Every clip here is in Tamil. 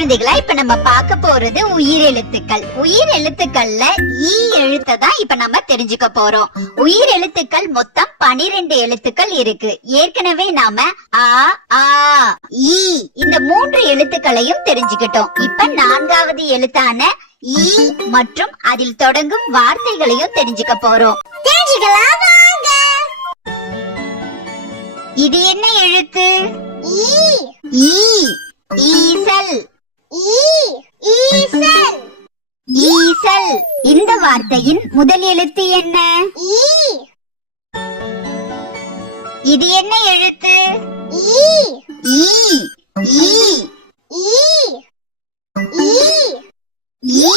குழந்தைகளா, இப்ப நம்ம பார்க்க போறது உயிர் எழுத்துக்கள். உயிர் எழுத்துக்கள்ல ஈ எழுத்தை தான் இப்ப நம்ம தெரிஞ்சுக்க போறோம். உயிர் எழுத்துக்கள் மொத்தம் 12 எழுத்துக்கள் இருக்கு. ஏற்கனவே நாம ஆ, ஆ, ஈ இந்த 3 எழுத்துக்களையும் தெரிஞ்சுக்கிட்டோம். இப்ப 4வது எழுத்தான ஈ மற்றும் அதில் தொடங்கும் வார்த்தைகளையும் தெரிஞ்சுக்க போறோம். தெரிஞ்சுக்கலாம் வாங்க. இது என்ன எழுத்து? ஈ. ஈ. ஈசல். ஈ. ஈசல். ஈசல். இந்த வார்த்தையின் முதல் எழுத்து என்ன? ஈ. இது என்ன எழுத்து? ஈ. ஈ. ஈ. ஈ. ஈ. ஈ.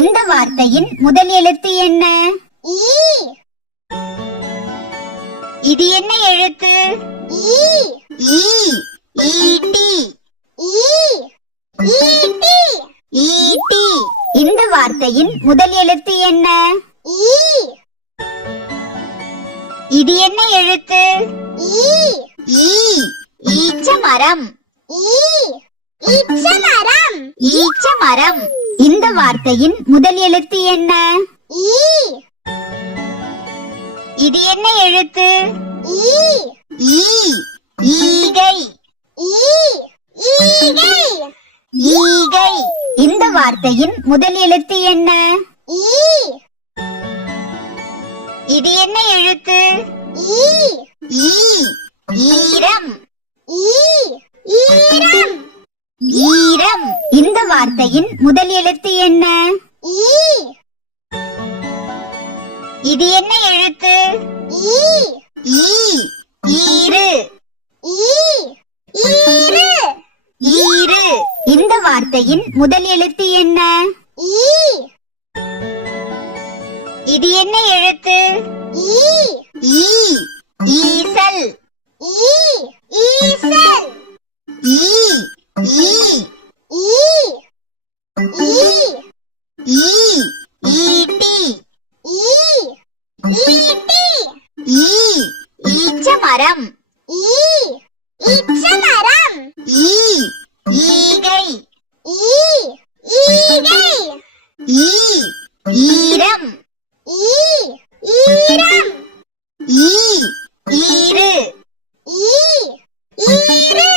இந்த வார்த்தையின் முதல் எழுத்து என்ன? ஈ. இது என்ன எழுத்து? ஈ. ஈ. ஈட்டி. ஈ. ஈட்டி. ஈட்டி. இந்த வார்த்தையின் முதல் எழுத்து என்ன? ஈ. இது என்ன எழுத்து? ஈ. ஈ. ஈச்சமரம். ஈ. ஈச்சமரம். ஈச்சமரம். இந்த வார்த்தையின் முதல் எழுத்து என்ன? ஈ. இது என்ன எழுத்து? ஈ. ஈ. ஈகை. ஈ. ஈகை. ஈகை. இந்த வார்த்தையின் முதல் எழுத்து என்ன? ஈ. இது என்ன எழுத்து? ஈ. ஈ. ஈரம். ஈ. ஈரம். ஈரம். இந்த வார்த்தையின் முதல் எழுத்து என்ன? ஈ. இது என்ன எழுத்து? ஈ. ஈ. ஈரு. ஈ. ஈரு. ஈரு. இந்த வார்த்தையின் முதல் எழுத்து என்ன? ஈ. இது என்ன எழுத்து? ஈ. ஈ. ஈசல். ஈ. ஈசல். ஈ. ஈ. ஈ. ஈ. ஈ. ஈட்டி. ஈ. ஈட்டி. ஈ. ஈச்சமரம். ஈ. ஈச்சமரம். ஈ. ஈகை. ஈ. ஈகை. ஈ. ஈரம். ஈ. ஈரம். ஈ. ஈரு. ஈ. ஈரு.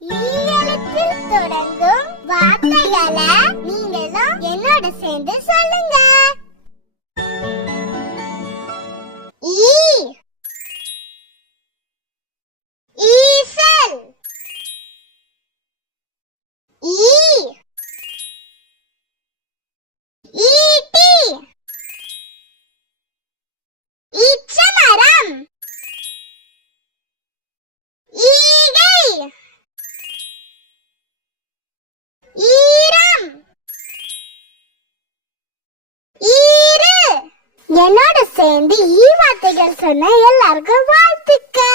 ஈ எழுத்தில் தொடங்கும் வார்த்தைகளை நீங்களும் என்னோட சேர்ந்து சொல்லுங்க. ஈ. ஈசல். ஈ. ஈட்டி. ஈச்சமரம். ஈகை. ஈரம். ஈரு. என்னோட சேர்ந்து ஈ வார்த்தைகள் சொன்ன எல்லாருக்கும் வாழ்த்துக்கள்.